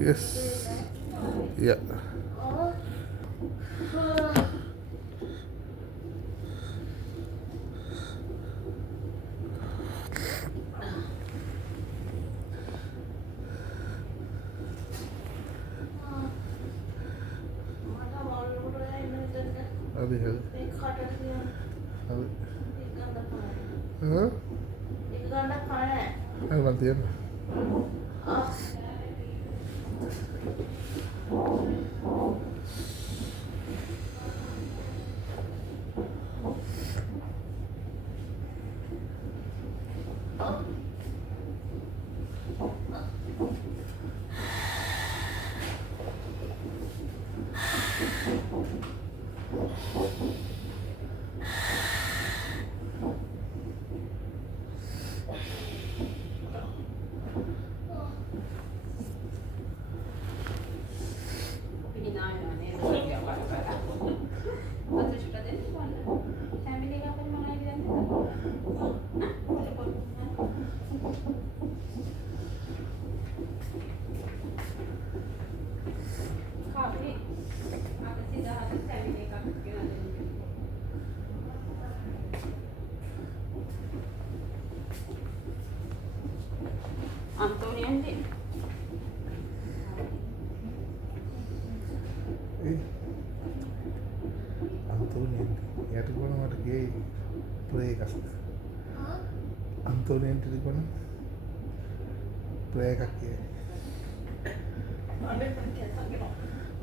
Yes. Ya. Hadi hadi. Hadi. Ha? Hadi nanti ya. Antoniandi. Eh, Anthony. යට කොන මට ගේ ප්ලේ එකක්. Anthony ට කොන ප්ලේ එකක් ගේ.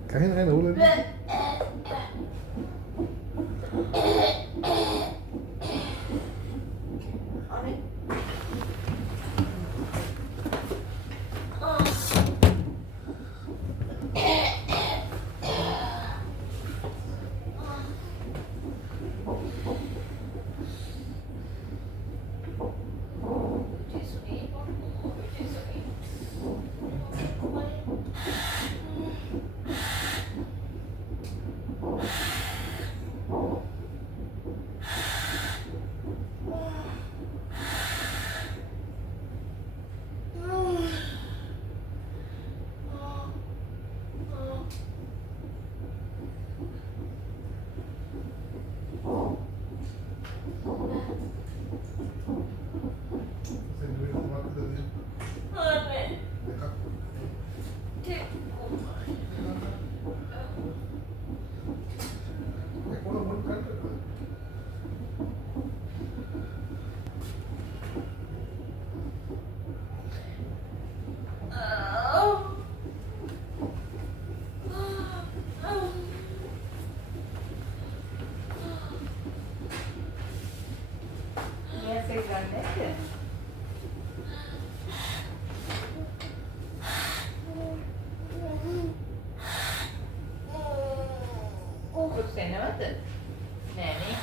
කහින නෑ නෝල. Nävät? Nää niin.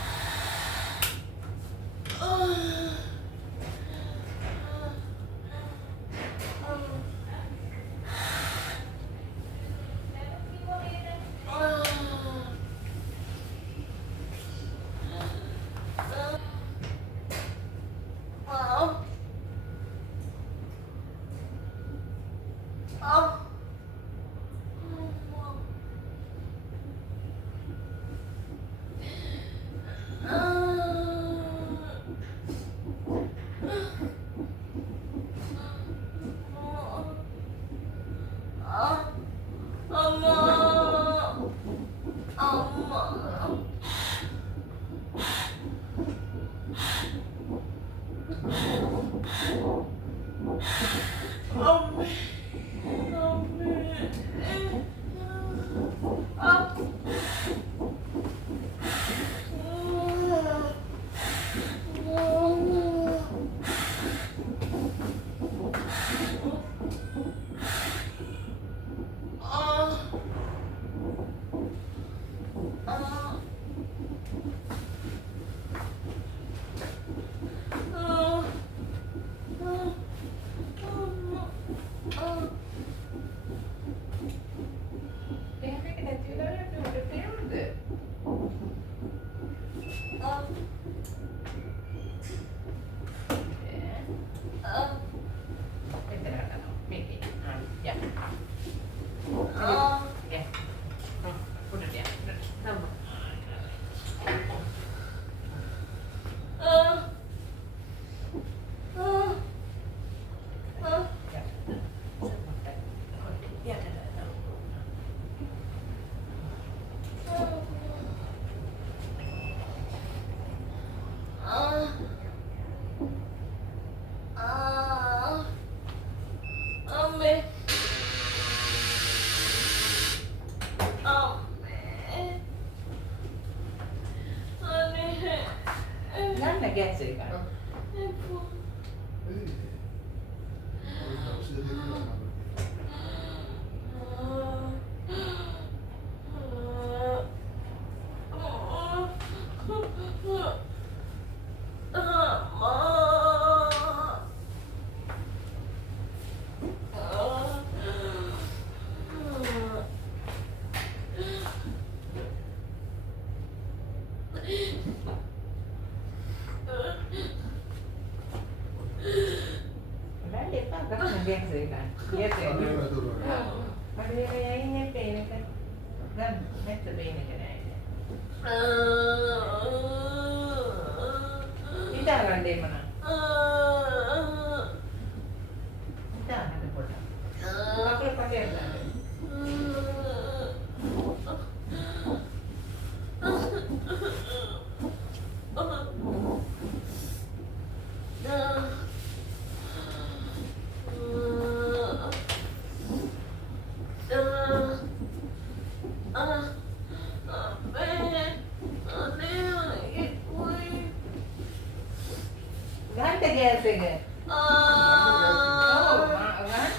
gas එක. gas එක. දුරනවා. අර යන්නේ පේන එක. ගන්න නැත්ද පේන එක නෑ. ඉඳා ගන්න එමන. ඉඳා ගන්න පොඩ්ඩක්. කකුල පගේ ගන්න. ගන්න gas එක. ඔව් ගන්න.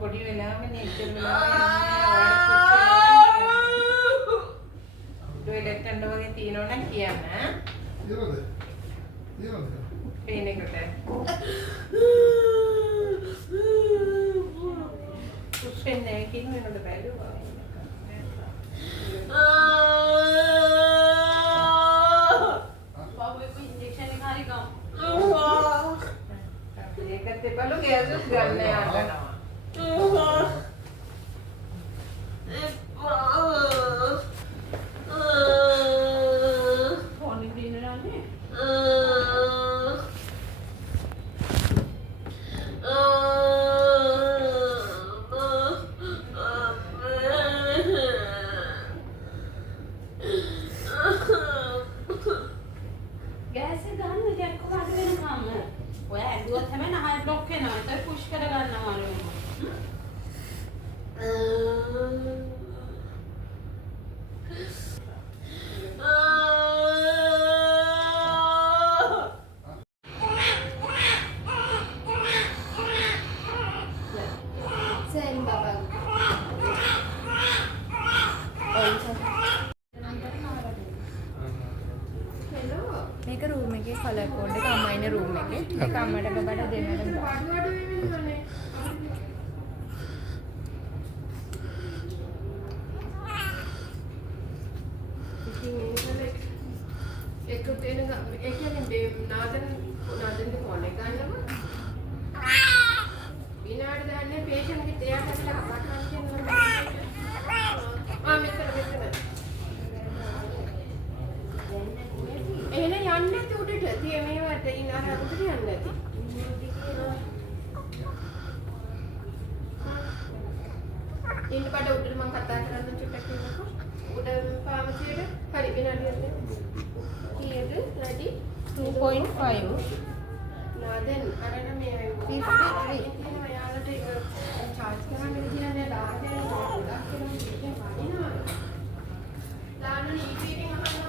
පොඩි වෙලාවෙ නෙච්චර ටොයිලට් එකක් වගේ තියෙනවා නම් කියන්න. තියනද? තියනද? පේන එකට. උස්සෙන්නේ කින් වෙනද බැලුවා. बाबू को इंजेक्शन निकाली का ඒකත් එපලු ගෑසුස් ගන්න යනවා. फोन दिन रानी गैस से गन मुझे आपको बात करना काम है वो यार दो थे मैं ना हाई ब्लॉक के ना तो पुश करेगा ना मालूम Send Baba. Hello. මේක රූම් එකේ කලර් කෝඩ් එක අම්මා ඉන්න රූම් එකේ. ඒක අම්මට බබට දෙන්නට බෑ. एक तेन एक नादन नादन फोन එක ගන්නම විනාඩි දාන්නේ patient ගේ තේයක් ඇතුලේ කතා කරනවා මෙතන එහෙනම් යන්නේ නැති උඩට තිය මේවට ඉන්න අර උඩට යන්නේ නැති ඉන්න බඩ උඩට මම කතා කරන්න චුට්ටක් ඉන්නකෝ උඩ ෆාමසියට හරි විනාඩියක් කීයද වැඩි 2.5. නාදෙන් අරන මේ තියෙනවා යාලට ඒක charge කරන්න විදිහක් නෑ දාන්න ගොඩක් වෙනවා දාන්න නීති එකෙන් අහන්න